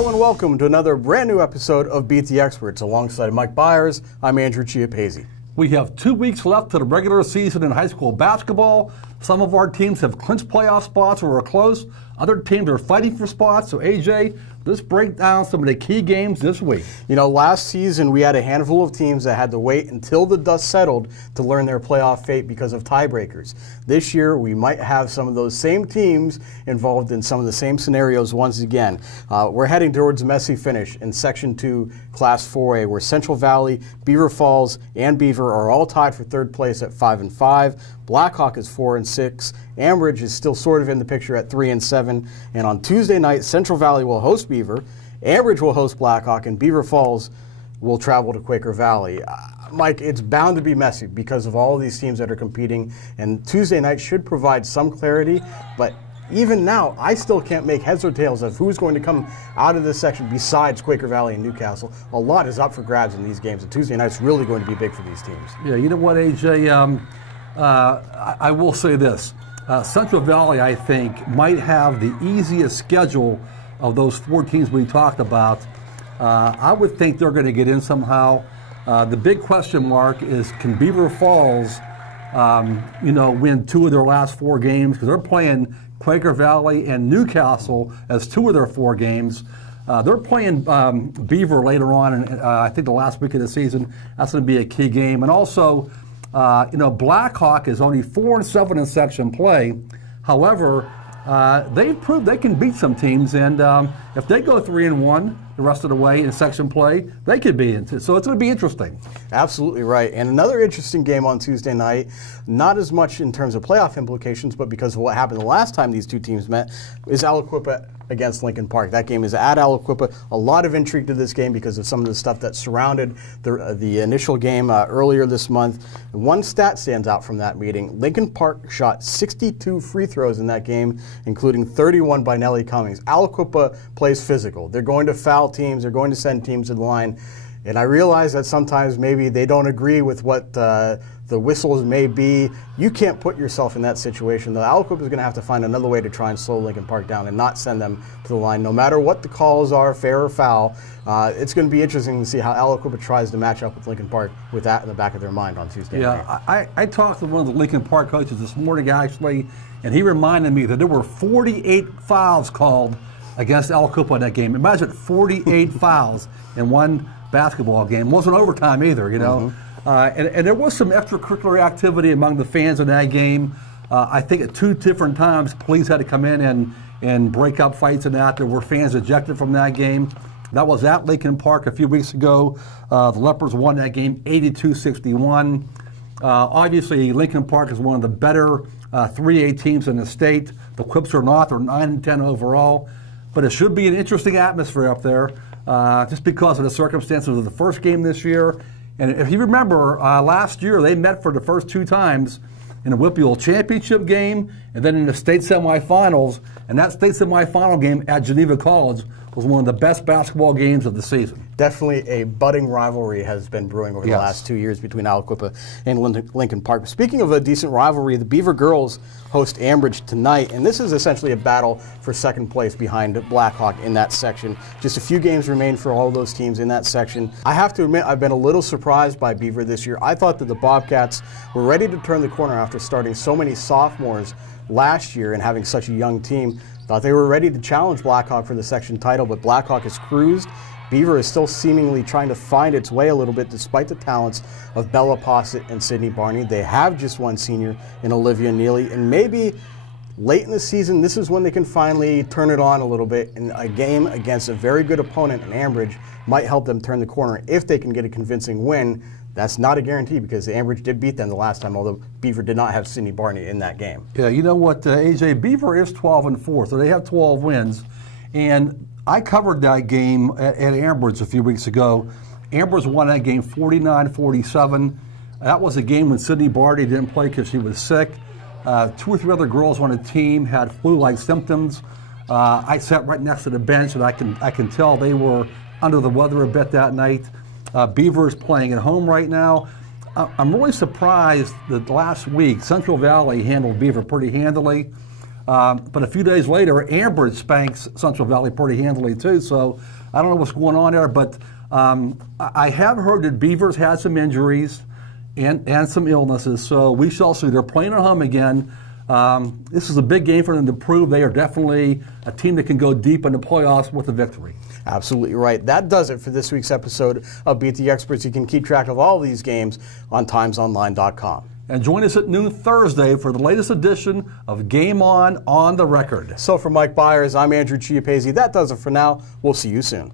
Hello and welcome to another brand new episode of Beat the Experts. Alongside Mike Bires, I'm Andrew Chiappzzi. We have 2 weeks left to the regular season in high school basketball. Some of our teams have clinched playoff spots or are close. Other teams are fighting for spots. So AJ, let's break down some of the key games this week. You know, last season we had a handful of teams that had to wait until the dust settled to learn their playoff fate because of tiebreakers. This year we might have some of those same teams involved in some of the same scenarios once again. We're heading towards a messy finish in Section 2, Class 4A, where Central Valley, Beaver Falls, and Beaver are all tied for third place at 5-5. Blackhawk is 4-6. Ambridge is still sort of in the picture at 3-7. And on Tuesday night, Central Valley will host Beaver, Ambridge will host Blackhawk, and Beaver Falls will travel to Quaker Valley. Mike, it's bound to be messy because of all of these teams that are competing, and Tuesday night should provide some clarity, but even now, I still can't make heads or tails of who's going to come out of this section besides Quaker Valley and Newcastle. A lot is up for grabs in these games, and Tuesday night's really going to be big for these teams. Yeah, you know what, AJ? I will say this. Central Valley, I think, might have the easiest schedule of those 4 teams we talked about. I would think they're going to get in somehow. The big question mark is, can Beaver Falls, win 2 of their last 4 games? Because they're playing Quaker Valley and Newcastle as 2 of their 4 games. They're playing Beaver later on, and I think the last week of the season. That's going to be a key game. And also, Blackhawk is only 4-7 in section play. However, they've proved they can beat some teams, and if they go 3-1 the rest of the way in section play, they could be into. So it's going to be interesting. Absolutely right. And another interesting game on Tuesday night, not as much in terms of playoff implications, but because of what happened the last time these 2 teams met, is Aliquippa against Lincoln Park. That game is at Aliquippa. A lot of intrigue to this game because of some of the stuff that surrounded the initial game earlier this month. One stat stands out from that meeting. Lincoln Park shot 62 free throws in that game, including 31 by Nellie Cummings. Aliquippa plays physical. They're going to foul teams. They're going to send teams to the line. And I realize that sometimes maybe they don't agree with what the whistles may be. You can't put yourself in that situation, though. Aliquippa is going to have to find another way to try and slow Lincoln Park down and not send them to the line, no matter what the calls are, fair or foul. It's going to be interesting to see how Aliquippa tries to match up with Lincoln Park with that in the back of their mind on Tuesday night. Yeah, I talked to one of the Lincoln Park coaches this morning, actually, and he reminded me that there were 48 fouls called against Aliquippa in that game. Imagine 48 fouls in one basketball game. It wasn't overtime either, you know. And there was some extracurricular activity among the fans in that game. I think at 2 different times, police had to come in and break up fights and that. There were fans ejected from that game. That was at Lincoln Park a few weeks ago. The Leopards won that game 82-61. Obviously, Lincoln Park is one of the better 3A teams in the state. The Quips are not. They're 9-10 overall. But it should be an interesting atmosphere up there just because of the circumstances of the first game this year. And if you remember, last year they met for the first 2 times in a WPIAL championship game and then in the state semifinals. And that state semifinal game at Geneva College was one of the best basketball games of the season. Definitely a budding rivalry has been brewing over the last 2 years between Aliquippa and Lincoln Park. Speaking of a decent rivalry, the Beaver girls host Ambridge tonight, and this is essentially a battle for second place behind Blackhawk in that section. Just a few games remain for all of those teams in that section. I have to admit, I've been a little surprised by Beaver this year. I thought that the Bobcats were ready to turn the corner after starting so many sophomores last year and having such a young team. Thought they were ready to challenge Blackhawk for the section title, but Blackhawk has cruised. Beaver is still seemingly trying to find its way a little bit despite the talents of Bella Posset and Sydney Barney. They have just one senior in Olivia Neely, and maybe late in the season, this is when they can finally turn it on a little bit, and a game against a very good opponent in Ambridge might help them turn the corner if they can get a convincing win. That's not a guarantee because Ambridge did beat them the last time, although Beaver did not have Sydney Barney in that game. Yeah, you know what, AJ, Beaver is 12-4, so they have 12 wins. And I covered that game at Ambridge a few weeks ago. Ambridge won that game 49-47. That was a game when Sydney Barney didn't play because she was sick. 2 or 3 other girls on the team had flu-like symptoms. I sat right next to the bench, and I can tell they were under the weather a bit that night. Beaver is playing at home right now. I'm really surprised that last week Central Valley handled Beaver pretty handily. But a few days later, Ambridge spanks Central Valley pretty handily too. So I don't know what's going on there, but I have heard that Beaver's had some injuries and some illnesses. So we shall see. They're playing at home again. This is a big game for them to prove they are definitely a team that can go deep in the playoffs with a victory. Absolutely right. That does it for this week's episode of Beat the Experts. You can keep track of all of these games on timesonline.com. And join us at noon Thursday for the latest edition of Game On the Record. So for Mike Bires, I'm Andrew Chiappzzi. That does it for now. We'll see you soon.